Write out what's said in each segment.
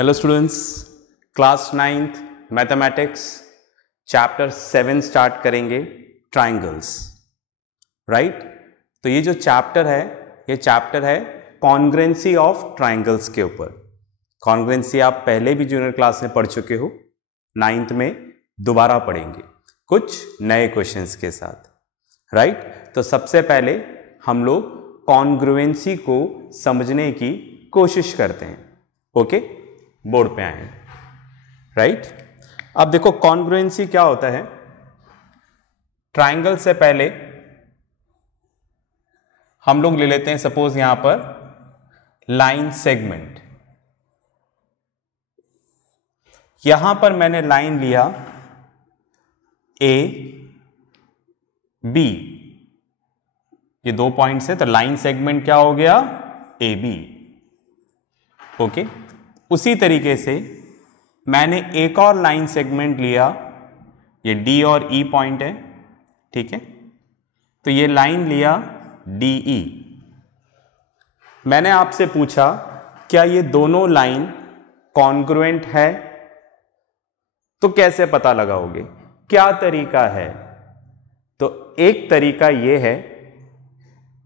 Hello students, class 9th mathematics chapter 7 start करेंगे, triangles. Right. तो ये जो चैप्टर है, ये चैप्टर है कॉन्ग्रुएंसी ऑफ ट्राइंगल्स के ऊपर। कॉन्ग्रुएंसी आप पहले भी जूनियर क्लास में पढ़ चुके हो, 9th में दोबारा पढ़ेंगे कुछ नए क्वेश्चंस के साथ। राइट। तो सबसे पहले हम लोग कॉन्ग्रुएंसी को समझने की कोशिश करते हैं। ओके, बोर्ड पे आए। राइट। अब देखो कॉन्ग्रुएंसी क्या होता है। ट्राइंगल से पहले हम लोग ले लेते हैं, सपोज यहां पर लाइन सेगमेंट। यहां पर मैंने लाइन लिया ए बी, ये 2 पॉइंट्स है, तो लाइन सेगमेंट क्या हो गया, ए बी। ओके। उसी तरीके से मैंने एक और लाइन सेगमेंट लिया, ये डी और ई पॉइंट है, ठीक है। तो ये लाइन लिया डी ई। मैंने आपसे पूछा क्या ये दोनों लाइन कॉन्ग्रुएंट है, तो कैसे पता लगाओगे, क्या तरीका है। तो एक तरीका ये है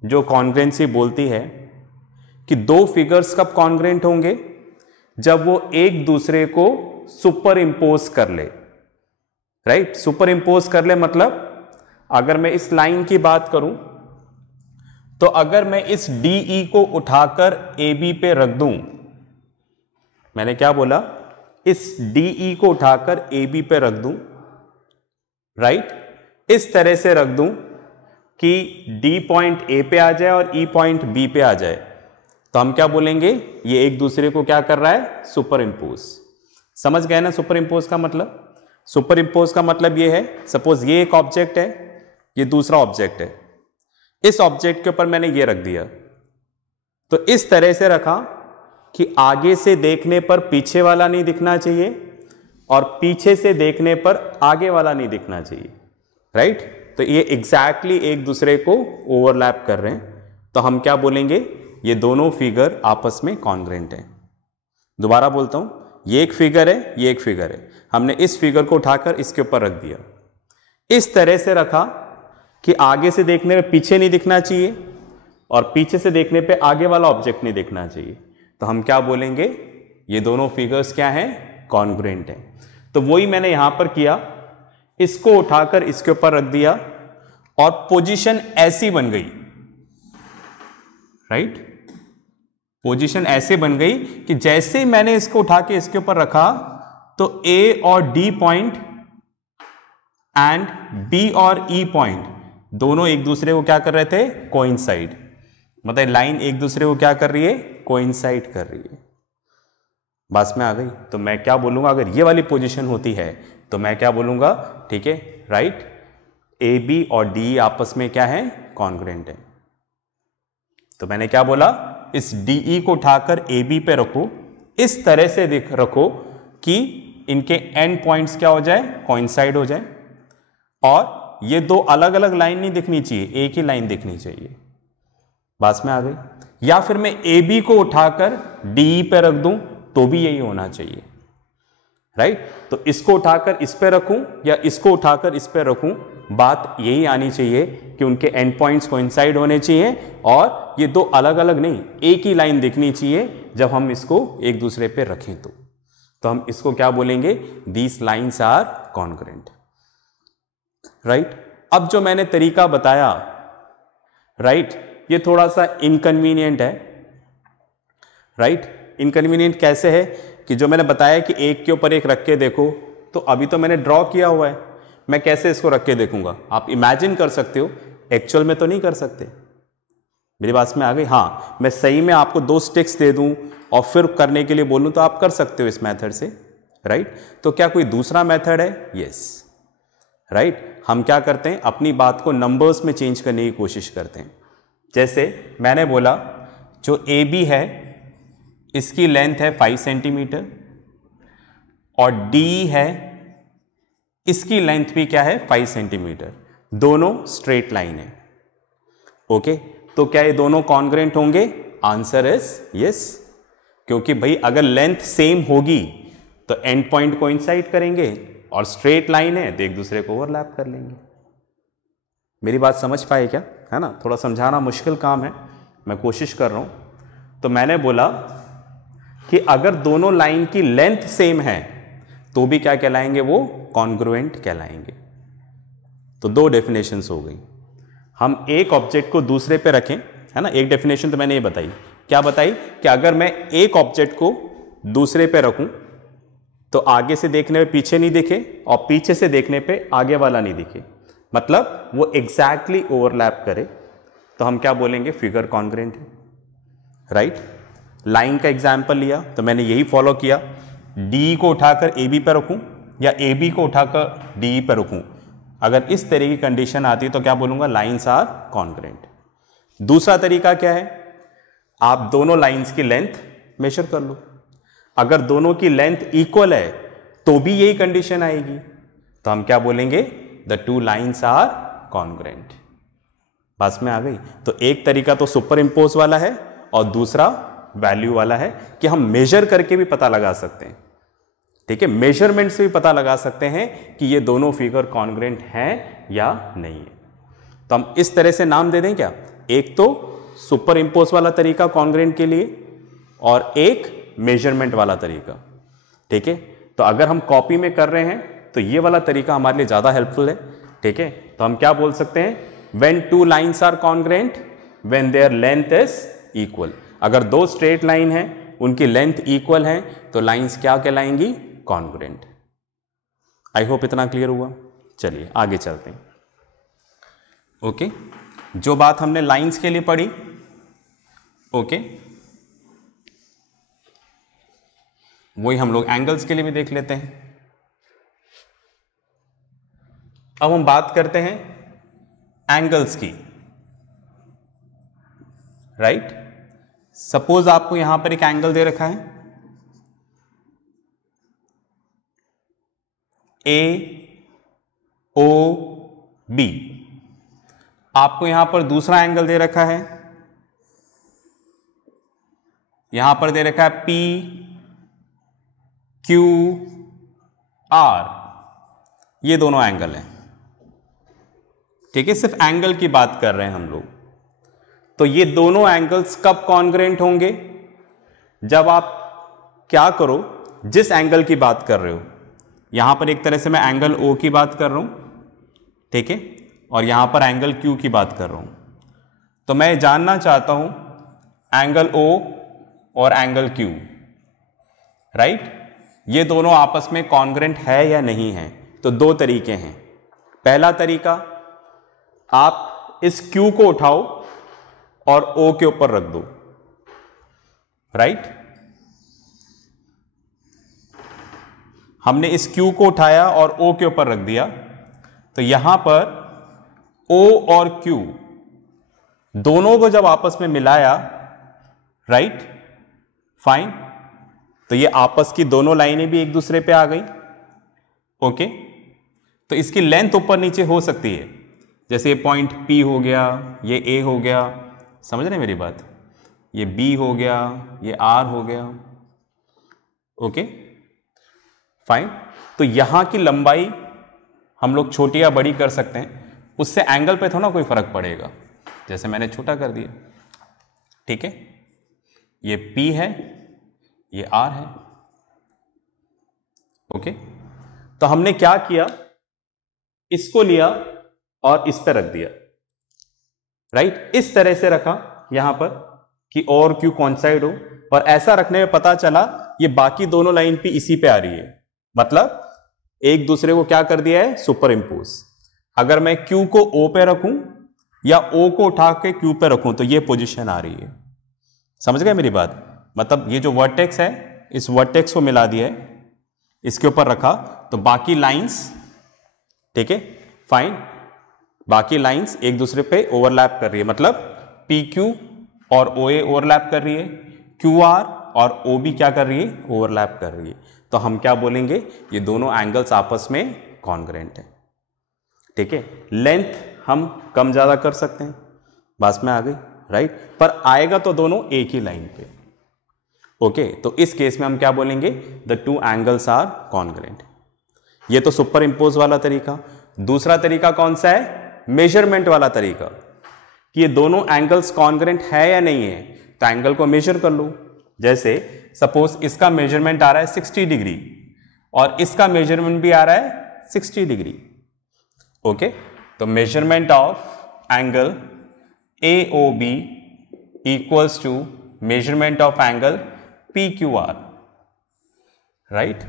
जो कॉन्ग्रुएंसी बोलती है कि दो फिगर्स कब कॉन्ग्रुएंट होंगे, जब वो एक दूसरे को सुपर इंपोज कर ले। राइट। सुपर इंपोज कर ले मतलब अगर मैं इस लाइन की बात करूं तो अगर मैं इस डीई को उठाकर ए बी पे रख दूं, मैंने क्या बोला, इस डीई को उठाकर ए बी पे रख दूं, राइट, इस तरह से रख दूं कि डी पॉइंट ए पे आ जाए और ई पॉइंट बी पे आ जाए, तो हम क्या बोलेंगे, ये एक दूसरे को क्या कर रहा है, सुपर इंपोज। समझ गए ना सुपर इंपोज का मतलब। सुपर इंपोज का मतलब ये है, सपोज ये एक ऑब्जेक्ट है, ये दूसरा ऑब्जेक्ट है, इस ऑब्जेक्ट के ऊपर मैंने ये रख दिया, तो इस तरह से रखा कि आगे से देखने पर पीछे वाला नहीं दिखना चाहिए और पीछे से देखने पर आगे वाला नहीं दिखना चाहिए। राइट। तो ये एग्जैक्टली एक दूसरे को ओवरलैप कर रहे हैं, तो हम क्या बोलेंगे, ये दोनों फिगर आपस में कॉन्ग्रुएंट हैं। दोबारा बोलता हूं, ये एक फिगर है, ये एक फिगर है, हमने इस फिगर को उठाकर इसके ऊपर रख दिया, इस तरह से रखा कि आगे से देखने पे पीछे नहीं दिखना चाहिए और पीछे से देखने पे आगे वाला ऑब्जेक्ट नहीं दिखना चाहिए, तो हम क्या बोलेंगे, ये दोनों फिगर्स क्या हैं, कॉन्ग्रुएंट हैं। तो वही मैंने यहां पर किया, इसको उठाकर इसके ऊपर रख दिया और पोजीशन ऐसी बन गई। राइट। पोजीशन ऐसे बन गई कि जैसे ही मैंने इसको उठा के इसके ऊपर रखा तो ए और डी पॉइंट एंड बी और ई पॉइंट दोनों एक दूसरे को क्या कर रहे थे, कोइंसाइड। मतलब लाइन एक दूसरे को क्या कर रही है, कोइंसाइड कर रही है। बस में आ गई। तो मैं क्या बोलूंगा, अगर ये वाली पोजीशन होती है तो मैं क्या बोलूंगा, ठीक है, राइट, ए बी और डी आपस में क्या है, कॉन्ग्रुएंट है। तो मैंने क्या बोला, इस डीई को उठाकर ए बी पे रखो, इस तरह से रखो कि इनके एंड पॉइंट्स क्या हो जाए, कोइंसाइड हो जाए, और ये दो अलग अलग लाइन नहीं दिखनी चाहिए, एक ही लाइन दिखनी चाहिए। बात में आ गई। या फिर मैं ए बी को उठाकर डीई पे रख दूं तो भी यही होना चाहिए। राइट। तो इसको उठाकर इस पे रखूं या इसको उठाकर इस पे रखूं, बात यही आनी चाहिए कि उनके एंड पॉइंट्स कोइंसाइड होने चाहिए और ये दो अलग अलग नहीं, एक ही लाइन दिखनी चाहिए जब हम इसको एक दूसरे पे रखें। तो हम इसको क्या बोलेंगे, these lines are congruent. Right. अब जो मैंने तरीका बताया, राइट, ये थोड़ा सा इनकन्वीनियंट है। राइट। इनकन्वीनियंट कैसे है कि जो मैंने बताया कि एक के ऊपर एक रख के देखो, तो अभी तो मैंने ड्रॉ किया हुआ है, मैं कैसे इसको रख के देखूंगा। आप इमेजिन कर सकते हो, एक्चुअल में तो नहीं कर सकते। मेरी बात में आ गई। हाँ, मैं सही में आपको 2 स्टिक्स दे दूं और फिर करने के लिए बोलूं तो आप कर सकते हो इस मेथड से। राइट। तो क्या कोई दूसरा मेथड है? यस। राइट। हम क्या करते हैं, अपनी बात को नंबर्स में चेंज करने की कोशिश करते हैं। जैसे मैंने बोला जो ए बी है इसकी लेंथ है 5 सेंटीमीटर और डी है, इसकी लेंथ भी क्या है, 5 सेंटीमीटर, दोनों स्ट्रेट लाइन है। ओके। तो क्या ये दोनों कॉन्ग्रुएंट होंगे? Answer is yes. क्योंकि भाई अगर लेंथ सेम होगी तो एंड पॉइंट कोइंसाइड करेंगे, और स्ट्रेट लाइन है तो एक दूसरे को ओवरलैप कर लेंगे। मेरी बात समझ पाए क्या? है ना, थोड़ा समझाना मुश्किल काम है, मैं कोशिश कर रहा हूं। तो मैंने बोला कि अगर दोनों लाइन की लेंथ सेम है तो भी क्या कहलाएंगे, वो कॉन्ग्रुएंट कहलाएंगे। तो दो डेफिनेशंस हो गई। हम एक ऑब्जेक्ट को दूसरे पे रखें, है ना, एक डेफिनेशन तो मैंने ये बताई, क्या बताई कि अगर मैं एक ऑब्जेक्ट को दूसरे पे रखूं तो आगे से देखने पे पीछे नहीं दिखे और पीछे से देखने पे आगे वाला नहीं दिखे, मतलब वो एग्जैक्टली ओवरलैप करे, तो हम क्या बोलेंगे, फिगर कॉन्ग्रुएंट है। राइट, लाइन का एग्जाम्पल लिया तो मैंने यही फॉलो किया, डी को उठाकर ए बी पर रखूं या ए बी को उठाकर डी पर रखूं, अगर इस तरह की कंडीशन आती तो क्या बोलूंगा, लाइंस आर कॉन्ग्रुएंट। दूसरा तरीका क्या है, आप दोनों लाइंस की लेंथ मेजर कर लो, अगर दोनों की लेंथ इक्वल है तो भी यही कंडीशन आएगी, तो हम क्या बोलेंगे, the two lines are congruent. पास में आ गई। तो एक तरीका तो सुपर इंपोज वाला है और दूसरा वैल्यू वाला है कि हम मेजर करके भी पता लगा सकते हैं। ठीक है, मेजरमेंट से भी पता लगा सकते हैं कि ये दोनों फिगर कॉन्ग्रुएंट हैं या नहीं है। तो हम इस तरह से नाम दे दें क्या, एक तो सुपर इंपोज वाला तरीका कॉन्ग्रुएंट के लिए और एक मेजरमेंट वाला तरीका। ठीक है, तो अगर हम कॉपी में कर रहे हैं तो ये वाला तरीका हमारे लिए ज्यादा हेल्पफुल है। ठीक है, तो हम क्या बोल सकते हैं, when two lines are congruent when their length is equal. अगर दो स्ट्रेट लाइन है उनकी लेंथ इक्वल है तो लाइंस क्या कहलाएंगी, कॉन्ग्रुएंट। आई होप इतना क्लियर हुआ। चलिए आगे चलते हैं। ओके, जो बात हमने लाइंस के लिए पढ़ी, ओके, वही हम लोग एंगल्स के लिए भी देख लेते हैं। अब हम बात करते हैं एंगल्स की। राइट, सपोज आपको यहां पर एक एंगल दे रखा है ए ओ बी, आपको यहां पर दूसरा एंगल दे रखा है, यहां पर दे रखा है पी क्यू आर, ये दोनों एंगल हैं। ठीक है, सिर्फ एंगल की बात कर रहे हैं हम लोग। तो ये दोनों एंगल्स कब कॉन्ग्रुएंट होंगे, जब आप क्या करो, जिस एंगल की बात कर रहे हो, यहां पर एक तरह से मैं एंगल ओ की बात कर रहा हूं, ठीक है, और यहां पर एंगल क्यू की बात कर रहा हूं, तो मैं जानना चाहता हूं एंगल ओ और एंगल क्यू, राइट, ये दोनों आपस में कॉन्ग्रुएंट है या नहीं है। तो दो तरीके हैं। पहला तरीका, आप इस क्यू को उठाओ और ओ के ऊपर रख दो, राइट, हमने इस क्यू को उठाया और ओ के ऊपर रख दिया, तो यहां पर ओ और क्यू दोनों को जब आपस में मिलाया, राइट, फाइन, तो ये आपस की दोनों लाइनें भी एक दूसरे पे आ गई। ओके, तो इसकी लेंथ ऊपर नीचे हो सकती है, जैसे ये पॉइंट P हो गया, ये A हो गया, समझ रहे मेरी बात, ये B हो गया, ये R हो गया। ओके, फाइन, तो यहां की लंबाई हम लोग छोटी या बड़ी कर सकते हैं, उससे एंगल पे थोड़ा कोई फर्क पड़ेगा, जैसे मैंने छोटा कर दिया। ठीक है, ये P है, ये R है। ओके, तो हमने क्या किया, इसको लिया और इस पर रख दिया, राइट, इस तरह से रखा यहां पर कि और क्यू कॉन्साइड हो, और ऐसा रखने में पता चला ये बाकी दोनों लाइन पे इसी पे आ रही है, मतलब एक दूसरे को क्या कर दिया है, सुपर इंपोज। अगर मैं क्यू को ओ पे रखूं या ओ को उठा के क्यू पे रखूं तो ये पोजीशन आ रही है। समझ गए मेरी बात, मतलब ये जो वर्टेक्स है, इस वर्टेक्स को मिला दिया है, इसके ऊपर रखा, तो बाकी लाइंस, ठीक है, फाइन, बाकी लाइंस एक दूसरे पे ओवरलैप कर रही है, मतलब पी क्यू और ओ ए ओवरलैप कर रही है, क्यू आर और ओ बी क्या कर रही है, ओवरलैप कर रही है। तो हम क्या बोलेंगे, ये दोनों एंगल्स आपस में कॉन्ग्रुएंट है। ठीक है, लेंथ हम कम ज्यादा कर सकते हैं, बात में आ गई, राइट, पर आएगा तो दोनों एक ही लाइन पे। ओके, तो इस केस में हम क्या बोलेंगे, the two angles are congruent. ये तो सुपर इंपोज वाला तरीका। दूसरा तरीका कौन सा है, मेजरमेंट वाला तरीका, कि ये दोनों एंगल्स कॉन्ग्रुएंट है या नहीं है, तो एंगल को मेजर कर लो। जैसे सपोज इसका मेजरमेंट आ रहा है 60 डिग्री और इसका मेजरमेंट भी आ रहा है 60 डिग्री। ओके, तो measurement of angle AOB equals to measurement of angle PQR, right.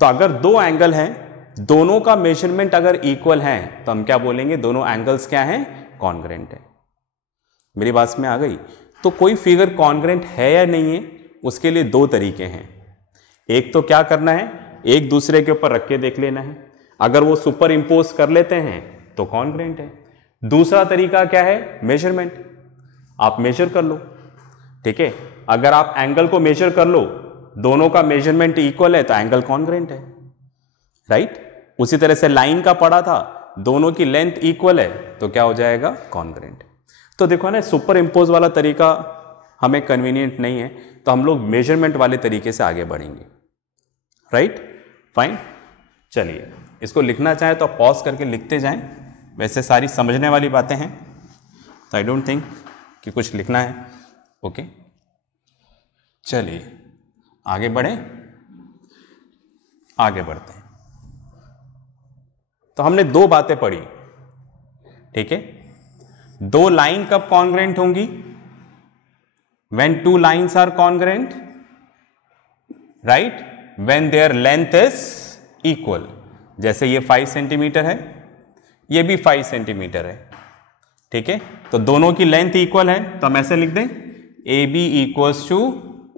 तो अगर दो एंगल हैं, दोनों का मेजरमेंट अगर इक्वल है तो हम क्या बोलेंगे, दोनों एंगल्स क्या हैं, कॉन्ग्रुएंट है। मेरी बात में आ गई। तो कोई फिगर कॉन्ग्रुएंट है या नहीं है, उसके लिए दो तरीके हैं। एक तो क्या करना है, एक दूसरे के ऊपर रख के देख लेना है, अगर वो सुपर इंपोज कर लेते हैं तो कॉन्ग्रुएंट है। दूसरा तरीका क्या है, मेजरमेंट, आप मेजर कर लो। ठीक है, अगर आप एंगल को मेजर कर लो, दोनों का मेजरमेंट इक्वल है तो एंगल कॉन्ग्रुएंट है, राइट। उसी तरह से लाइन का पड़ा था, दोनों की लेंथ इक्वल है तो क्या हो जाएगा, कॉन्ग्रुएंट। तो देखो ना, सुपर इंपोज वाला तरीका हमें कन्वीनियंट नहीं है, तो हम लोग मेजरमेंट वाले तरीके से आगे बढ़ेंगे, राइट। फाइन, चलिए इसको लिखना चाहे तो आप पॉज करके लिखते जाएं। वैसे सारी समझने वाली बातें हैं, तो आई डोंट थिंक कि कुछ लिखना है। ओके, चलिए आगे बढ़े, आगे बढ़ते हैं। तो हमने दो बातें पढ़ी, ठीक है। दो लाइन कब कॉन्ग्रुएंट होंगी, when two lines are congruent, right, when their length is equal. जैसे ये 5 सेंटीमीटर है, ये भी 5 सेंटीमीटर है, ठीक है। तो दोनों की लेंथ इक्वल है, तो हम ऐसे लिख दें AB इक्वल्स टू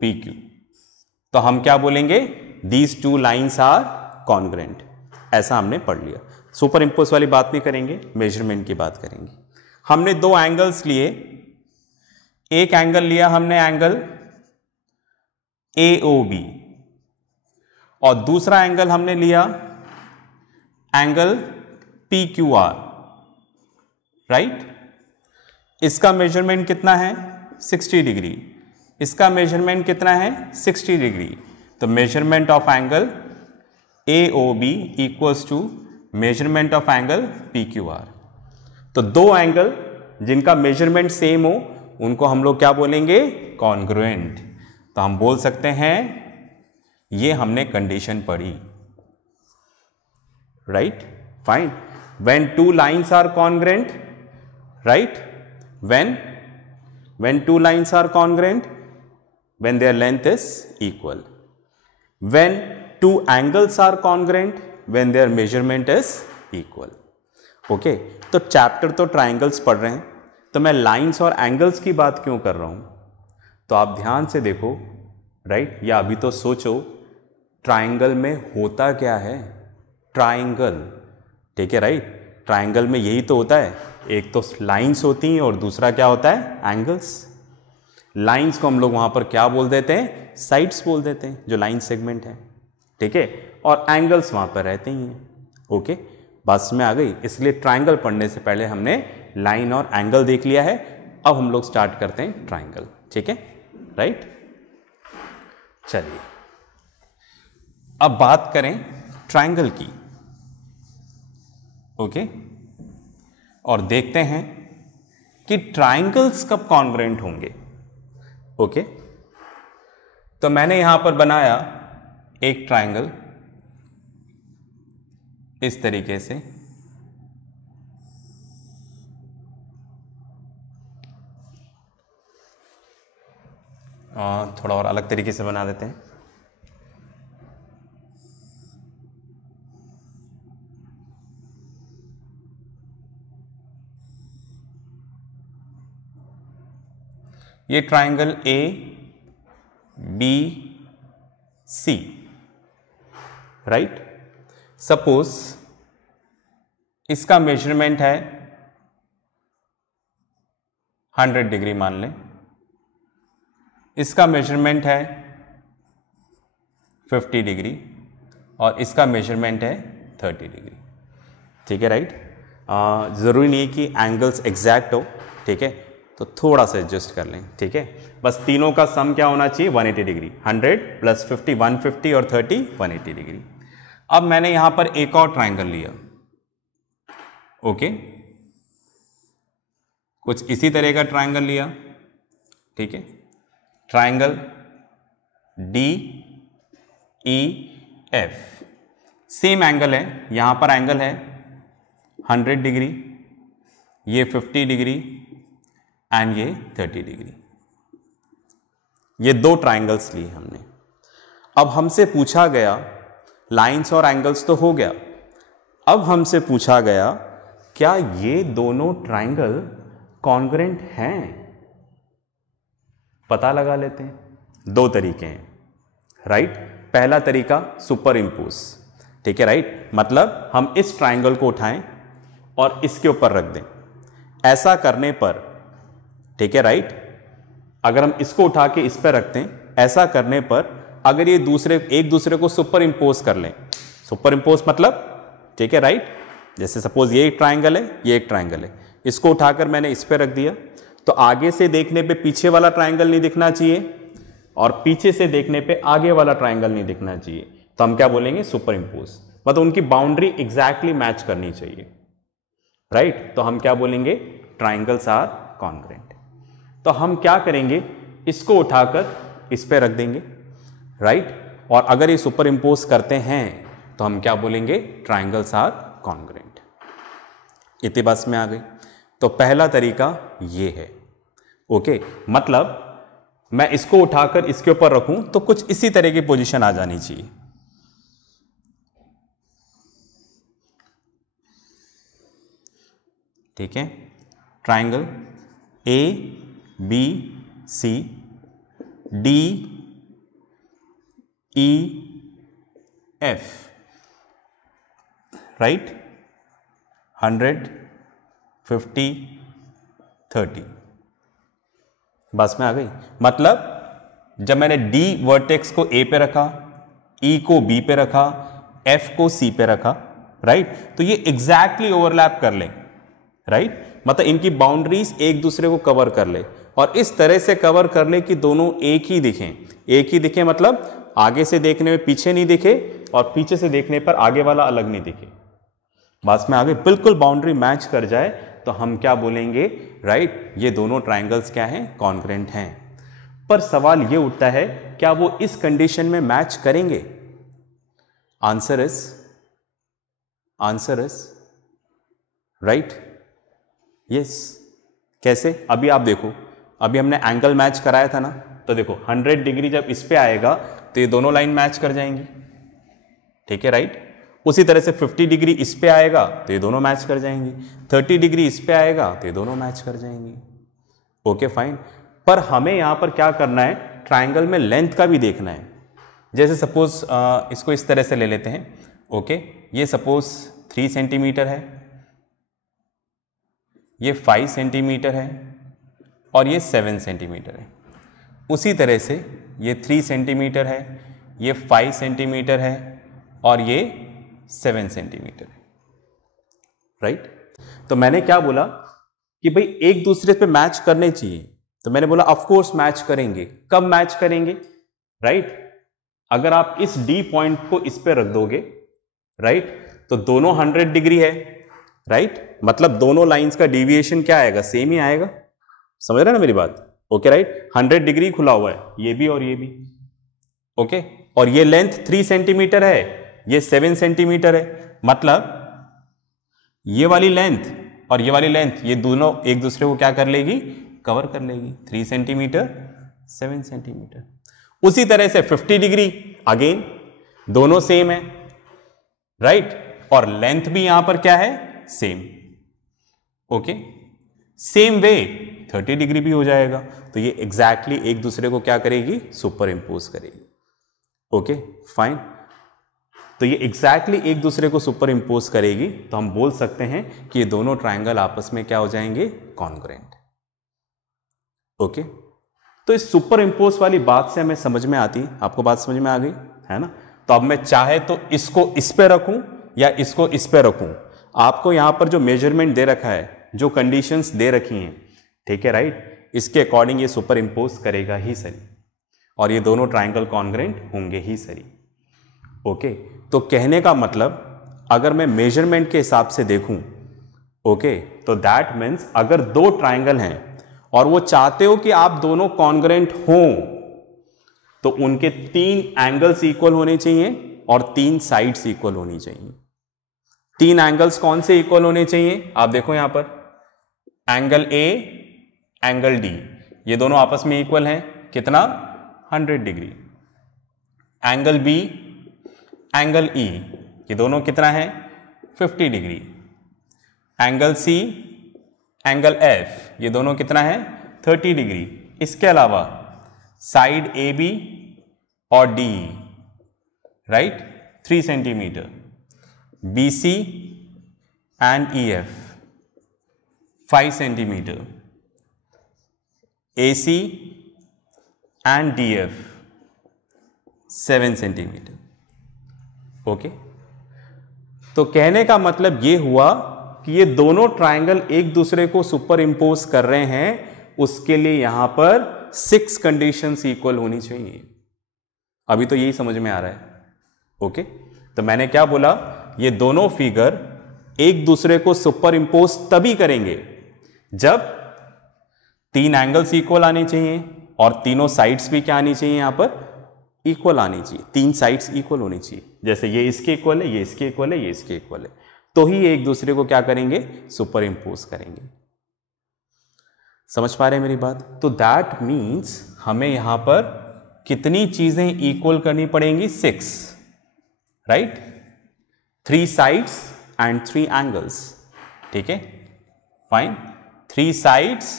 PQ। तो हम क्या बोलेंगे, these two lines are congruent. ऐसा हमने पढ़ लिया। सुपर इंपोज वाली बात नहीं करेंगे, मेजरमेंट की बात करेंगे। हमने दो एंगल्स लिए, एक एंगल लिया हमने एंगल AOB और दूसरा एंगल हमने लिया एंगल PQR, राइट। इसका मेजरमेंट कितना है, 60 डिग्री, इसका मेजरमेंट कितना है, 60 डिग्री। तो measurement of angle AOB equals to measurement of angle PQR। तो दो एंगल जिनका मेजरमेंट सेम हो, उनको हम लोग क्या बोलेंगे, कॉन्ग्रुएंट। तो हम बोल सकते हैं ये हमने कंडीशन पढ़ी, right. Fine, when two lines are congruent, right, when two lines are congruent, when their length is equal, when two angles are congruent, when their measurement is equal। Okay, तो chapter तो triangles पढ़ रहे हैं, तो मैं lines और angles की बात क्यों कर रहा हूं, तो आप ध्यान से देखो, राइट। या अभी तो सोचो ट्राइंगल में होता क्या है, ट्राइंगल, ठीक है, राइट। ट्राइंगल में यही तो होता है, एक तो लाइंस होती हैं और दूसरा क्या होता है, एंगल्स। लाइंस को हम लोग वहां पर क्या बोल देते हैं, साइड्स बोल देते हैं, जो लाइन सेगमेंट है, ठीक है। और एंगल्स वहां पर रहते ही हैं। ओके, बात में आ गई। इसलिए ट्राइंगल पढ़ने से पहले हमने लाइन और एंगल देख लिया है। अब हम लोग स्टार्ट करते हैं ट्राइंगल, ठीक है, राइट। चलिए अब बात करें ट्राइंगल की, ओके, और देखते हैं कि ट्राइंगल्स कब कॉन्ग्रुएंट होंगे। ओके, तो मैंने यहां पर बनाया एक ट्राइंगल इस तरीके से, थोड़ा और अलग तरीके से बना देते हैं। ये ट्राइंगल ABC, राइट। सपोज इसका मेजरमेंट है 100 डिग्री मान लें, इसका मेजरमेंट है 50 डिग्री और इसका मेजरमेंट है 30 डिग्री, ठीक है, राइट। ज़रूरी नहीं है कि एंगल्स एग्जैक्ट हो, ठीक है। तो थोड़ा सा एडजस्ट कर लें, ठीक है। बस तीनों का सम क्या होना चाहिए, 180 डिग्री। 100 प्लस 50 150 और 30 180 डिग्री। अब मैंने यहां पर एक और ट्राइंगल लिया, ओके, कुछ इसी तरह का ट्राइंगल लिया, ठीक है। ट्राइंगल DEF, सेम एंगल है, यहां पर एंगल है 100 डिग्री, ये 50 डिग्री एंड ये 30 डिग्री। ये दो ट्राइंगल्स लिए हमने। अब हमसे पूछा गया, लाइंस और एंगल्स तो हो गया, अब हमसे पूछा गया क्या ये दोनों ट्राइंगल कॉन्ग्रुएंट हैं। पता लगा लेते हैं। दो तरीके हैं, राइट। पहला तरीका सुपर इंपोज, ठीक है, राइट। मतलब हम इस ट्राइंगल को उठाएं और इसके ऊपर रख दें। ऐसा करने पर, ठीक है, राइट, अगर हम इसको उठा के इस पर रखते हैं, ऐसा करने पर अगर ये एक दूसरे को सुपर इंपोज कर लें, सुपर इंपोज मतलब, ठीक है, राइट, जैसे सपोज ये एक ट्राइंगल है, ये एक ट्राइंगल है, इसको उठाकर मैंने इस पर रख दिया, तो आगे से देखने पे पीछे वाला ट्राइंगल नहीं दिखना चाहिए और पीछे से देखने पे आगे वाला ट्राइंगल नहीं दिखना चाहिए, तो हम क्या बोलेंगे, सुपर इंपोज। मतलब उनकी बाउंड्री एग्जैक्टली मैच करनी चाहिए, राइट। तो हम क्या बोलेंगे, ट्राइंगल्स आर कॉन्ग्रुएंट। तो हम क्या करेंगे, इसको उठाकर इस पे रख देंगे, राइट। और अगर ये सुपर इंपोज करते हैं तो हम क्या बोलेंगे, ट्राइंगल्स आर कॉन्ग्रुएंट। इतनी बात में आ गई। तो पहला तरीका ये है, ओके। मतलब मैं इसको उठाकर इसके ऊपर रखूं तो कुछ इसी तरह की पोजीशन आ जानी चाहिए, ठीक है। Triangle ABC DEF, right, 100 50 30। बस में आ गई। मतलब जब मैंने D वर्टेक्स को A पे रखा, E को B पे रखा, F को C पे रखा, राइट, तो ये एग्जैक्टली ओवरलैप कर लें, राइट। मतलब इनकी बाउंड्रीज एक दूसरे को कवर कर ले और इस तरह से कवर कर ले कि दोनों एक ही दिखें। एक ही दिखे मतलब आगे से देखने में पीछे नहीं दिखे और पीछे से देखने पर आगे वाला अलग नहीं दिखे। बस में आगे बिल्कुल बाउंड्री मैच कर जाए तो हम क्या बोलेंगे, राइट, ये दोनों ट्राइंगल्स क्या हैं, कॉन्ग्रुएंट हैं। पर सवाल ये उठता है, क्या वो इस कंडीशन में मैच करेंगे? Answer is right, yes. कैसे? अभी आप देखो, अभी हमने एंगल मैच कराया था ना, तो देखो 100 डिग्री जब इस पे आएगा तो ये दोनों लाइन मैच कर जाएंगी, ठीक है, राइट। उसी तरह से 50 डिग्री इस पे आएगा तो ये दोनों मैच कर जाएंगी, 30 डिग्री इस पे आएगा तो ये दोनों मैच कर जाएंगी, ओके फाइन। पर हमें यहां पर क्या करना है, ट्राइंगल में लेंथ का भी देखना है। जैसे सपोज इसको इस तरह से ले लेते हैं, ओके, ये सपोज 3 सेंटीमीटर है, ये 5 सेंटीमीटर है और ये 7 सेंटीमीटर है। उसी तरह से ये 3 सेंटीमीटर है, ये 5 सेंटीमीटर है और ये 7 सेंटीमीटर है, राइट। तो मैंने क्या बोला कि भाई एक दूसरे पे मैच करने चाहिए, तो मैंने बोला ऑफ कोर्स मैच करेंगे। कब मैच करेंगे, राइट, अगर आप इस डी पॉइंट को इस पे रख दोगे, राइट, तो दोनों 100 डिग्री है, राइट, मतलब दोनों लाइंस का डेविएशन क्या आएगा, सेम ही आएगा। समझ रहे ना मेरी बात, ओके, राइट। 100 डिग्री खुला हुआ है, ये भी और ये भी, ओके। और ये लेंथ 3 सेंटीमीटर है, ये 7 सेंटीमीटर है, मतलब ये वाली लेंथ और ये वाली लेंथ, ये दोनों एक दूसरे को क्या कर लेगी, कवर कर लेगी। 3 सेंटीमीटर 7 सेंटीमीटर। उसी तरह से 50 डिग्री, अगेन दोनों सेम है, राइट, और लेंथ भी यहां पर क्या है, same, okay. Same way 30 degree भी हो जाएगा, तो ये एग्जैक्टली एक दूसरे को क्या करेगी, सुपर इंपोज करेगी, ओके फाइन। तो ये एग्जैक्टली एक दूसरे को सुपर इंपोज करेगी, तो हम बोल सकते हैं कि ये दोनों ट्राइंगल आपस में क्या हो जाएंगे, कॉन्ग्रुएंट, ओके। तो इस सुपर इंपोज वाली बात से हमें समझ में आती, आपको बात समझ में आ गई है ना। तो अब मैं चाहे तो इसको इस पे रखूं या इसको इस पे रखूं, आपको यहां पर जो मेजरमेंट दे रखा है, जो कंडीशंस दे रखी हैं, ठीक है, राइट, इसके अकॉर्डिंग ये सुपर इम्पोज करेगा ही सही, और ये दोनों ट्राइंगल कॉन्ग्रेंट होंगे ही सही। ओके, तो कहने का मतलब अगर मैं मेजरमेंट के हिसाब से देखूं, ओके, तो दैट मीन्स अगर दो ट्राइंगल हैं और वो चाहते हो कि आप दोनों कॉन्ग्रेंट हों, तो उनके 3 एंगल्स इक्वल होने चाहिए और 3 साइड्स इक्वल होनी चाहिए। 3 एंगल्स कौन से इक्वल होने चाहिए? आप देखो यहां पर एंगल ए, एंगल डी, ये दोनों आपस में इक्वल हैं, कितना? 100 degree. Angle B, angle E, ये दोनों कितना है? 50 degree. Angle C, angle F, ये दोनों कितना है? 30 डिग्री। इसके अलावा साइड ए बी और D, right, 3 centimetre. B C and E F 5 centimetre. A C and D F 7 centimetre. Okay, तो कहने का मतलब ये हुआ कि ये दोनों ट्राइंगल एक दूसरे को सुपर इंपोज कर रहे हैं, उसके लिए यहां पर 6 कंडीशंस इक्वल होनी चाहिए। अभी तो यही समझ में आ रहा है। ओके, तो मैंने क्या बोला, ये दोनों फिगर एक दूसरे को सुपर इंपोज तभी करेंगे जब 3 एंगल्स इक्वल आने चाहिए और तीनों साइड्स भी क्या आनी चाहिए? यहां पर इक्वल आनी चाहिए। 3 साइड्स इक्वल होनी चाहिए, जैसे ये इसके इक्वल है, ये इसके इक्वल है, ये इसके इक्वल है, तो ही एक दूसरे को क्या करेंगे? सुपर इंपोज करेंगे। समझ पा रहे हैं मेरी बात? तो दैट मीन्स हमें यहां पर कितनी चीजें इक्वल करनी पड़ेंगी? 6, राइट? 3 sides and 3 angles. ठीक है, फाइन। 3 साइड्स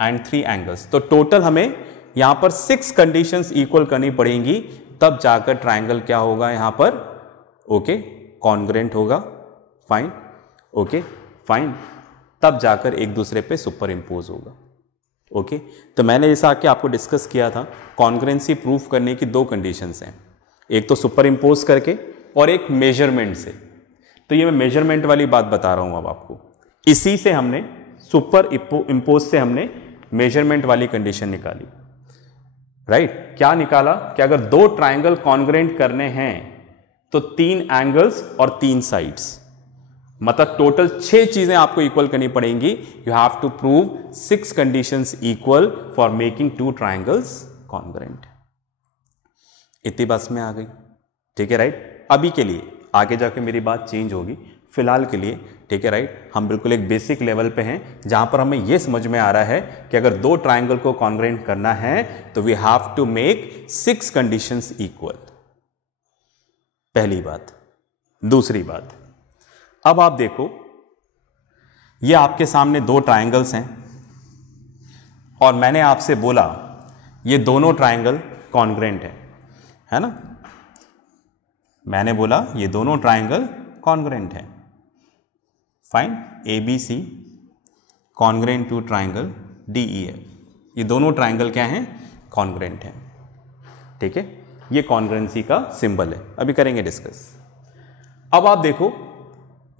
एंड 3 एंगल्स, तो टोटल हमें यहां पर 6 कंडीशंस इक्वल करनी पड़ेंगी, तब जाकर ट्राइंगल क्या होगा यहां पर? ओके, कॉन्ग्रेंट होगा। फाइन, ओके, फाइन, तब जाकर एक दूसरे पे सुपर इंपोज होगा। ओके, तो मैंने जैसा आके आपको डिस्कस किया था, कॉन्ग्रेंसी प्रूफ करने की 2 कंडीशंस हैं, एक तो सुपर इंपोज करके और एक मेजरमेंट से। तो ये मैं मेजरमेंट वाली बात बता रहा हूं अब आपको। इसी से हमने सुपर इंपोज से हमने मेजरमेंट वाली कंडीशन निकाली, राइट? क्या निकाला कि अगर 2 ट्राइंगल कॉन्ग्रेंट करने हैं तो 3 एंगल्स और 3 साइड्स, मतलब टोटल 6 चीजें आपको इक्वल करनी पड़ेंगी। You have to prove 6 conditions equal for making 2 triangles congruent. इतनी बात में आ गई, ठीक है, राइट? अभी के लिए, आगे जाके मेरी बात चेंज होगी, फिलहाल के लिए, ठीक है, राइट? हम बिल्कुल एक बेसिक लेवल पे हैं जहां पर हमें यह समझ में आ रहा है कि अगर 2 ट्राइंगल को कॉन्ग्रेंट करना है तो we have to make 6 conditions equal. पहली बात। दूसरी बात, अब आप देखो, ये आपके सामने 2 ट्राइंगल्स हैं और मैंने आपसे बोला ये दोनों ट्राइंगल कॉन्ग्रेंट है ना? मैंने बोला ये दोनों ट्राइंगल कॉन्ग्रेंट है। Fine, A B C congruent to triangle D E F, ये दोनों ट्राइंगल क्या हैं? कॉन्ग्रेंट हैं। ठीक है, ये कॉन्ग्रेंसी का सिंबल है, अभी करेंगे डिस्कस। अब आप देखो,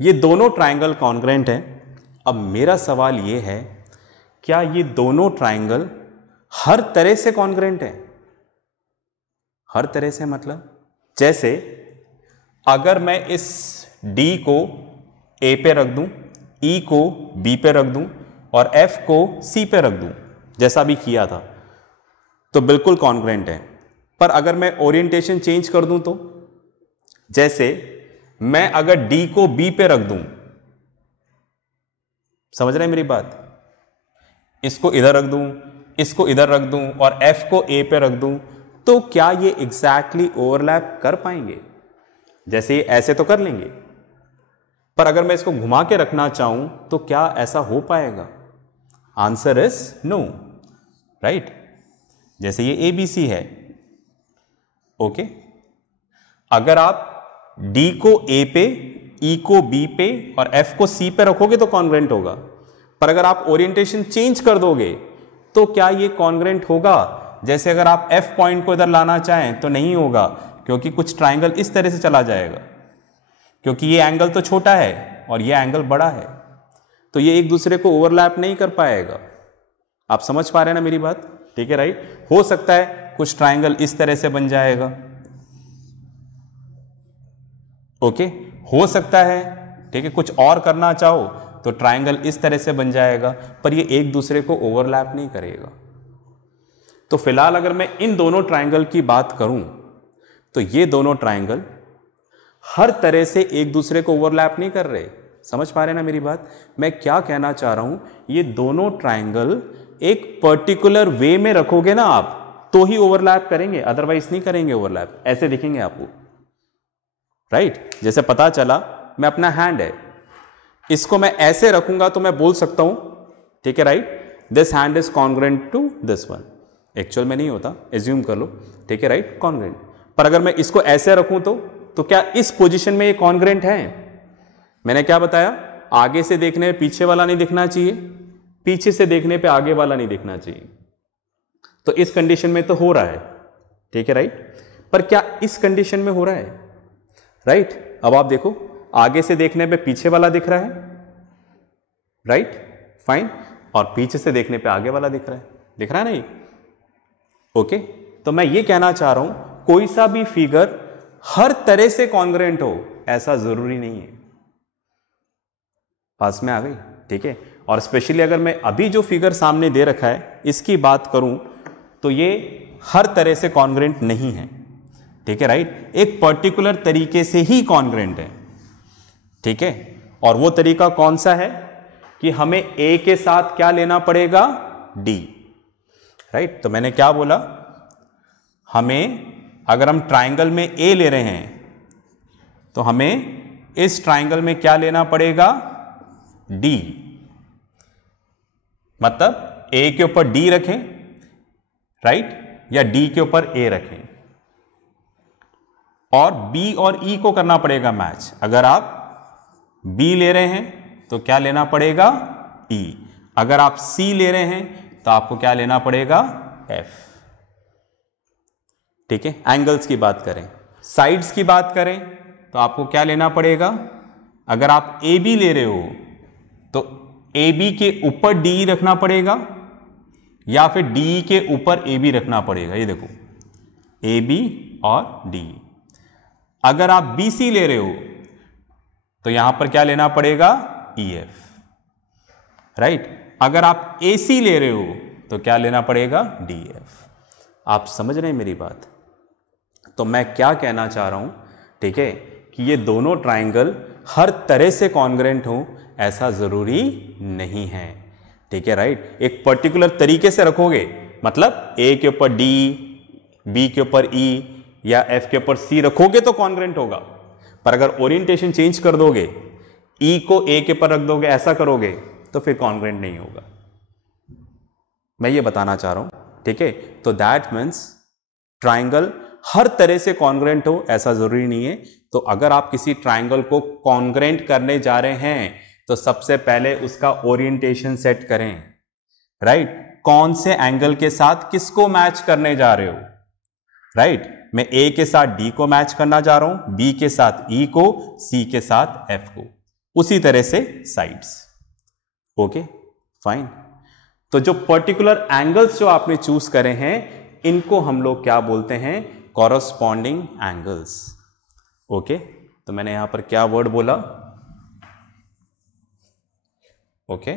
ये दोनों ट्राइंगल कॉन्ग्रेंट हैं। अब मेरा सवाल ये है, क्या ये दोनों ट्राइंगल हर तरह से कॉन्ग्रेंट हैं? हर तरह से मतलब जैसे अगर मैं इस D को A पे रख दूं, E को B पे रख दूं और F को C पे रख दूं, जैसा भी किया था, तो बिल्कुल कॉन्ग्रेंट है। पर अगर मैं ओरिएंटेशन चेंज कर दूं तो, जैसे मैं अगर D को B पे रख दूं, समझ रहे हैं मेरी बात? इसको इधर रख दूं, इसको इधर रख दूं और F को A पे रख दूं, तो क्या ये एग्जैक्टली ओवरलैप कर पाएंगे? जैसे ऐसे तो कर लेंगे, पर अगर मैं इसको घुमा के रखना चाहूं तो क्या ऐसा हो पाएगा? Answer is no, right? जैसे ये ABC है, ओके, अगर आप D को A पे, E को B पे और F को C पे रखोगे तो कॉन्ग्रेंट होगा, पर अगर आप ओरिएंटेशन चेंज कर दोगे तो क्या ये कॉन्ग्रेंट होगा? जैसे अगर आप F पॉइंट को इधर लाना चाहें तो नहीं होगा, क्योंकि कुछ ट्राइंगल इस तरह से चला जाएगा, क्योंकि ये एंगल तो छोटा है और ये एंगल बड़ा है, तो ये एक दूसरे को ओवरलैप नहीं कर पाएगा। आप समझ पा रहे हैं ना मेरी बात? ठीक है, राइट। हो सकता है कुछ ट्राइंगल इस तरह से बन जाएगा, ओके, हो सकता है, ठीक है, कुछ और करना चाहो तो ट्राइंगल इस तरह से बन जाएगा, पर ये एक दूसरे को ओवरलैप नहीं करेगा। तो फिलहाल अगर मैं इन दोनों ट्राइंगल की बात करूं तो ये दोनों ट्राइंगल हर तरह से एक दूसरे को ओवरलैप नहीं कर रहे। समझ पा रहे हैं ना मेरी बात? मैं क्या कहना चाह रहा हूं, ये दोनों ट्राइंगल एक पर्टिकुलर वे में रखोगे ना आप तो ही ओवरलैप करेंगे, अदरवाइज नहीं करेंगे ओवरलैप। ऐसे दिखेंगे आपको, राइट? जैसे पता चला मैं अपना हैंड है, इसको मैं ऐसे रखूंगा तो मैं बोल सकता हूं, ठीक है, right, this hand is congruent to this one. Actual में नहीं होता, एज्यूम कर लो, ठीक है, राइट, कॉन्ग्रेंट। पर अगर मैं इसको ऐसे रखूं तो क्या इस पोजीशन में ये कॉन्ग्रेंट है? मैंने क्या बताया, आगे से देखने पे पीछे वाला नहीं दिखना चाहिए, पीछे से देखने पे आगे वाला नहीं दिखना चाहिए। तो इस कंडीशन में तो हो रहा है, ठीक है, राइट। पर क्या इस कंडीशन में हो रहा है? राइट। अब आप देखो, आगे से देखने पे पीछे वाला दिख रहा है, राइट, फाइन, और पीछे से देखने पे आगे वाला दिख रहा है नहीं? ओके, तो मैं ये कहना चाह रहा हूं कोई सा भी फिगर हर तरह से कॉन्ग्रेंट हो ऐसा जरूरी नहीं है। पास में आ गई, ठीक है। और स्पेशली अगर मैं अभी जो फिगर सामने दे रखा है इसकी बात करूं तो ये हर तरह से कॉन्ग्रेंट नहीं है, ठीक है, राइट। एक पर्टिकुलर तरीके से ही कॉन्ग्रेंट है, ठीक है। और वो तरीका कौन सा है कि हमें ए के साथ क्या लेना पड़ेगा, डी, राइट। तो मैंने क्या बोला, हमें अगर हम ट्राइंगल में ए ले रहे हैं तो हमें इस ट्राइंगल में क्या लेना पड़ेगा, डी। मतलब ए के ऊपर डी रखें, राइट, या डी के ऊपर ए रखें, और बी और ई को करना पड़ेगा मैच। अगर आप बी ले रहे हैं तो क्या लेना पड़ेगा, ई। अगर आप सी ले रहे हैं तो आपको क्या लेना पड़ेगा, एफ, ठीक है। एंगल्स की बात करें, साइड्स की बात करें तो आपको क्या लेना पड़ेगा, अगर आप ए बी ले रहे हो तो ए बी के ऊपर डी रखना पड़ेगा या फिर डी के ऊपर ए बी रखना पड़ेगा। ये देखो, ए बी और डी। अगर आप बी सी ले रहे हो तो यहां पर क्या लेना पड़ेगा, ई एफ, राइट। अगर आप ए सी ले रहे हो तो क्या लेना पड़ेगा, डी एफ। आप समझ रहे हैं मेरी बात? तो मैं क्या कहना चाह रहा हूं, ठीक है, कि ये दोनों ट्राइंगल हर तरह से कॉन्ग्रेंट हो ऐसा जरूरी नहीं है, ठीक है, राइट। एक पर्टिकुलर तरीके से रखोगे, मतलब ए के ऊपर डी, बी के ऊपर ई या एफ के ऊपर सी रखोगे तो कॉन्ग्रेंट होगा। पर अगर ओरिएंटेशन चेंज कर दोगे, ई को ए के ऊपर रख दोगे, ऐसा करोगे तो फिर कॉन्ग्रेंट नहीं होगा। मैं ये बताना चाह रहा हूं, ठीक है। तो दैट मीन्स ट्राइंगल हर तरह से कॉन्ग्रेंट हो ऐसा जरूरी नहीं है। तो अगर आप किसी ट्राइंगल को कॉन्ग्रेंट करने जा रहे हैं तो सबसे पहले उसका ओरिएंटेशन सेट करें, राइट। कौन से एंगल के साथ किसको मैच करने जा रहे हो, राइट। मैं ए के साथ डी को मैच करना जा रहा हूं, बी के साथ ई को, सी के साथ एफ को, उसी तरह से साइड्स, ओके, फाइन। तो जो पर्टिकुलर एंगल्स जो आपने चूज करे हैं इनको हम लोग क्या बोलते हैं, कॉरस्पॉन्डिंग एंगल्स, ओके। तो मैंने यहां पर क्या वर्ड बोला, ओके,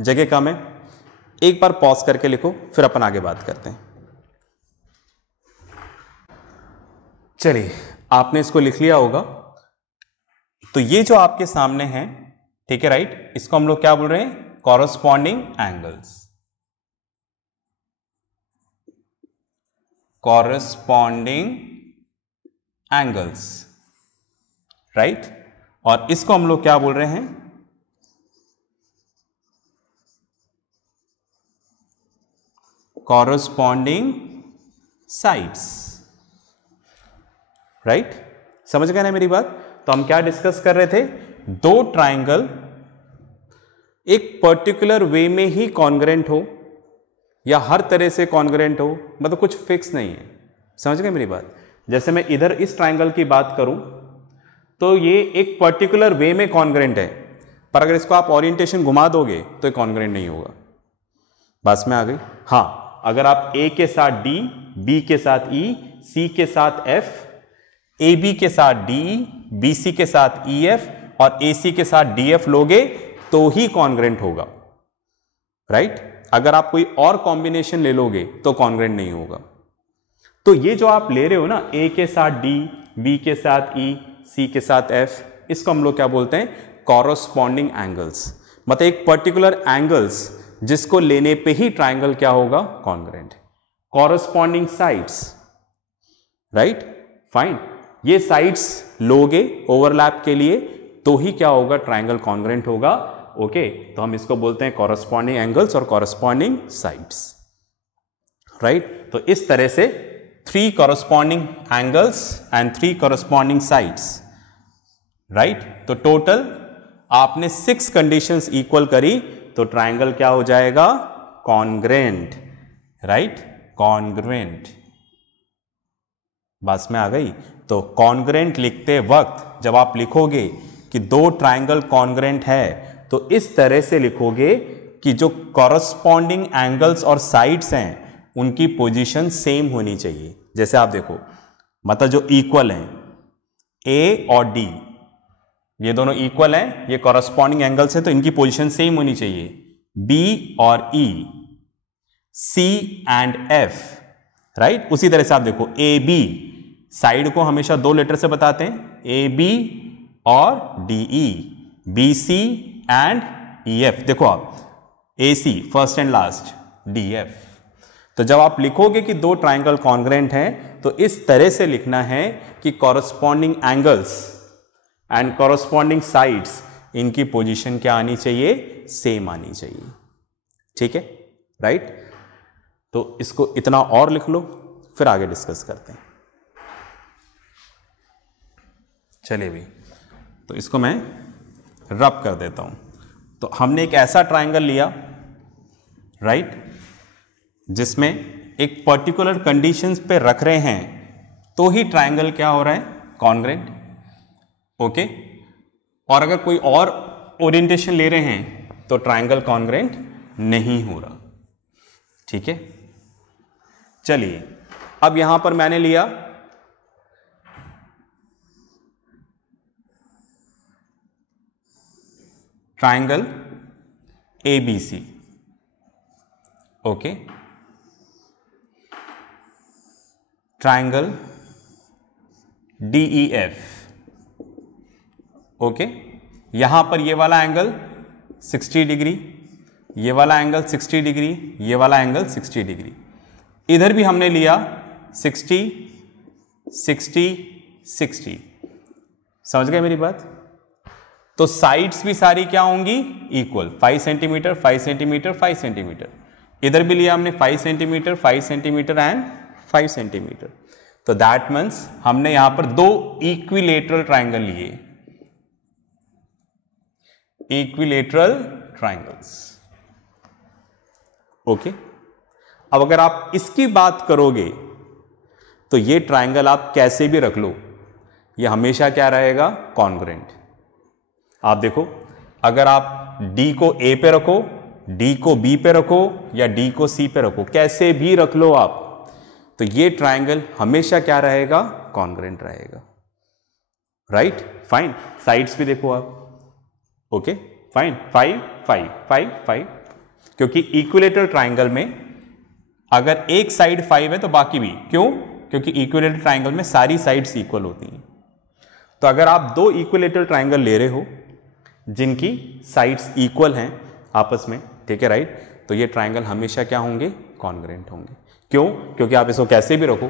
जगह कम है, एक बार पॉज करके लिखो फिर अपन आगे बात करते हैं। चलिए, आपने इसको लिख लिया होगा। तो ये जो आपके सामने है, ठीक है, राइट, इसको हम लोग क्या बोल रहे हैं, corresponding angles, corresponding angles, right. और इसको हम लोग क्या बोल रहे हैं, कॉरस्पॉन्डिंग साइड्स, राइट। समझ गए ना मेरी बात? तो हम क्या डिस्कस कर रहे थे, दो ट्राइंगल एक पर्टिकुलर वे में ही कॉन्ग्रेंट हो या हर तरह से कॉन्ग्रेंट हो, मतलब कुछ फिक्स नहीं है। समझ गए मेरी बात? जैसे मैं इधर इस ट्राइंगल की बात करूं तो ये एक पर्टिकुलर वे में कॉन्ग्रेंट है, पर अगर इसको आप ओरिएंटेशन घुमा दोगे तो ये कॉन्ग्रुएंट नहीं होगा। बस में आ गई। हाँ, अगर आप ए के साथ डी, बी के साथ ई, सी के साथ एफ, ए बी के साथ डी, बी सी के साथ ई एफ और ए सी के साथ डी एफ लोगे तो ही कॉन्ग्रुएंट होगा, राइट? अगर आप कोई और कॉम्बिनेशन ले लोगे तो कॉन्ग्रुएंट नहीं होगा। तो ये जो आप ले रहे हो ना, ए के साथ डी, बी के साथ ई, सी के साथ एफ, इसको हम लोग क्या बोलते हैं? Corresponding angles. मतलब एक पर्टिकुलर एंगल्स जिसको लेने पे ही ट्राइंगल क्या होगा? Congruent. Corresponding sides, right? Fine. ये साइड्स लोगे ओवरलैप के लिए तो ही क्या होगा? ट्राइंगल कॉन्ग्रुएंट होगा। ओके, तो हम इसको बोलते हैं कॉरस्पॉन्डिंग एंगल्स और कॉरस्पॉन्डिंग साइड्स, राइट? तो इस तरह से 3 corresponding angles and 3 corresponding sides, right? तो टोटल आपने 6 कंडीशंस इक्वल करी तो ट्राइंगल क्या हो जाएगा? Congruent, right? कॉन्ग्रुएंट। बस में आ गई। तो कॉन्ग्रुएंट लिखते वक्त जब आप लिखोगे कि 2 ट्राइंगल कॉन्ग्रुएंट है तो इस तरह से लिखोगे कि जो कॉरस्पॉन्डिंग एंगल्स और साइड्स हैं उनकी पोजीशन सेम होनी चाहिए। जैसे आप देखो, मतलब जो इक्वल हैं, ए और डी ये दोनों इक्वल हैं, ये कॉरस्पॉन्डिंग एंगल्स हैं तो इनकी पोजीशन सेम होनी चाहिए। बी और ई, सी एंड एफ, राइट? उसी तरह से आप देखो, ए बी, साइड को हमेशा 2 लेटर से बताते हैं, ए बी और D E, B C and E F. देखो आप, A C first and last, D F. तो जब आप लिखोगे कि 2 ट्राइंगल कॉन्ग्रुएंट हैं तो इस तरह से लिखना है कि corresponding angles and corresponding sides, इनकी पोजीशन क्या आनी चाहिए? सेम आनी चाहिए। ठीक है, राइट? तो इसको इतना और लिख लो, फिर आगे डिस्कस करते हैं। चलिए भी, तो इसको मैं रब कर देता हूं। तो हमने एक ऐसा ट्राइंगल लिया, राइट, जिसमें एक पर्टिकुलर कंडीशंस पे रख रहे हैं तो ही ट्राइंगल क्या हो रहा है? कॉन्ग्रुएंट। ओके, और अगर कोई और ओरिएंटेशन ले रहे हैं तो ट्राइंगल कॉन्ग्रुएंट नहीं हो रहा। ठीक है, चलिए अब यहां पर मैंने लिया triangle ABC। Okay, triangle DEF। Okay, यहां पर ये वाला एंगल 60 डिग्री, ये वाला एंगल 60 डिग्री, ये वाला एंगल 60 डिग्री। इधर भी हमने लिया 60 60 60। समझ गए मेरी बात? तो साइड्स भी सारी क्या होंगी? Equal, 5 centimetre 5 centimetre 5 centimetre. इधर भी लिया हमने 5 सेंटीमीटर 5 सेंटीमीटर एंड 5 सेंटीमीटर। तो दैट मीन्स हमने यहां पर 2 इक्विलेटरल ट्राइंगल लिए, इक्विलेटरल ट्राइंगल्स। ओके, अब अगर आप इसकी बात करोगे तो ये ट्राइंगल आप कैसे भी रख लो, ये हमेशा क्या रहेगा? कॉन्ग्रुएंट। आप देखो, अगर आप D को A पे रखो, D को B पे रखो या D को C पे रखो, कैसे भी रख लो आप, तो ये ट्राइंगल हमेशा क्या रहेगा? कॉन्ग्रुएंट रहेगा, राइट? फाइन। साइड्स भी देखो आप। ओके, फाइन, 5 5 5 5, क्योंकि इक्विलेटरल ट्राइंगल में अगर एक साइड 5 है तो बाकी भी, क्यों? क्योंकि इक्विलेटरल ट्राइंगल में सारी साइड्स इक्वल होती हैं। तो अगर आप 2 इक्विलेटरल ट्राइंगल ले रहे हो जिनकी साइड्स इक्वल हैं आपस में, ठीक है, राइट, तो ये ट्राइंगल हमेशा क्या होंगे? कॉन्ग्रुएंट होंगे। क्यों? क्योंकि आप इसको कैसे भी रखो,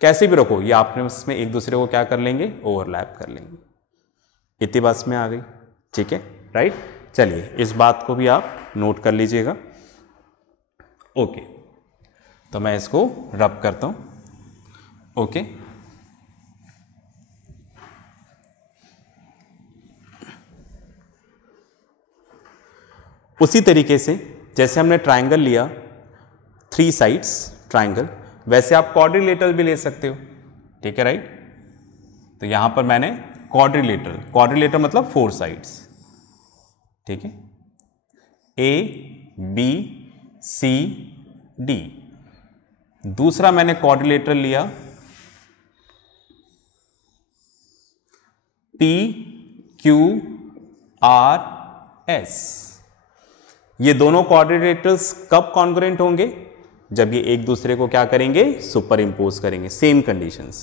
कैसे भी रखो, ये आपस में एक दूसरे को क्या कर लेंगे? ओवरलैप कर लेंगे। इतनी बात में आ गई? ठीक है, राइट? चलिए इस बात को भी आप नोट कर लीजिएगा। ओके, तो मैं इसको रब करता हूं। ओके, उसी तरीके से जैसे हमने ट्राइंगल लिया 3 साइड्स ट्राइंगल, वैसे आप क्वाड्रिलेटरल भी ले सकते हो। ठीक है, राइट? तो यहां पर मैंने क्वाड्रिलेटरल, क्वाड्रिलेटरल मतलब 4 साइड्स। ठीक है, ए बी सी डी। दूसरा मैंने क्वाड्रिलेटरल लिया पी क्यू आर एस। ये दोनों क्वाड्रिलेटरल्स कब कॉन्ग्रुएंट होंगे? जब ये एक दूसरे को क्या करेंगे? सुपर इंपोज करेंगे, same conditions,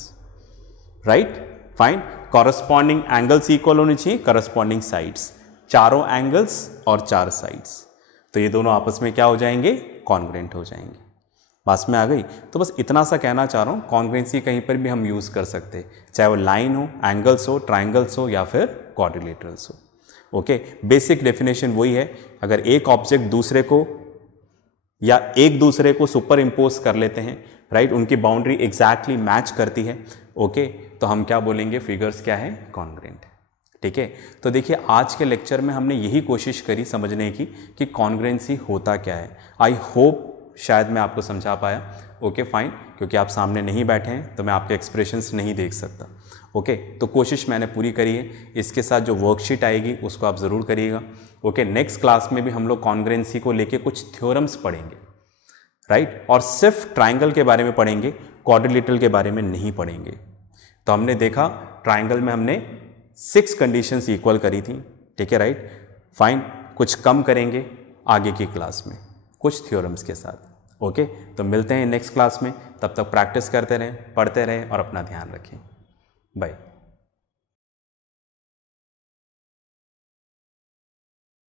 right, fine. Corresponding angles equal होने चाहिए, करस्पॉन्डिंग साइड्स, चारों एंगल्स और 4 साइड्स, तो ये दोनों आपस में क्या हो जाएंगे? कॉन्ग्रुएंट हो जाएंगे। पास में आ गई? तो बस इतना सा कहना चाह रहा हूँ, कॉन्ग्रुएंसी कहीं पर भी हम यूज़ कर सकते हैं, चाहे वो लाइन हो, एंगल्स हो, ट्राइंगल्स हो या फिर क्वाड्रिलेटरल्स हो। ओके, बेसिक डेफिनेशन वही है, अगर एक ऑब्जेक्ट दूसरे को या एक दूसरे को सुपर इंपोज कर लेते हैं, राइट, उनकी बाउंड्री एग्जैक्टली मैच करती है, ओके, तो हम क्या बोलेंगे? फिगर्स क्या है? कॉन्ग्रुएंट। ठीक है, तो देखिए आज के लेक्चर में हमने यही कोशिश करी समझने की कि कॉन्ग्रुएंसी होता क्या है। आई होप शायद मैं आपको समझा पाया। ओके फाइन, क्योंकि आप सामने नहीं बैठे हैं तो मैं आपके एक्सप्रेशंस नहीं देख सकता। ओके, तो कोशिश मैंने पूरी करी है। इसके साथ जो वर्कशीट आएगी उसको आप ज़रूर करिएगा। ओके, नेक्स्ट क्लास में भी हम लोग कॉन्ग्रुएंसी को लेके कुछ थ्योरम्स पढ़ेंगे, राइट, और सिर्फ ट्राइंगल के बारे में पढ़ेंगे, क्वाड्रिलेटरल के बारे में नहीं पढ़ेंगे। तो हमने देखा ट्राइंगल में हमने 6 कंडीशंस इक्वल करी थी, ठीक है, राइट, फाइन। कुछ कम करेंगे आगे की क्लास में कुछ थ्योरम्स के साथ। ओके, तो मिलते हैं नेक्स्ट क्लास में, तब तक प्रैक्टिस करते रहें, पढ़ते रहें और अपना ध्यान रखें। बाय।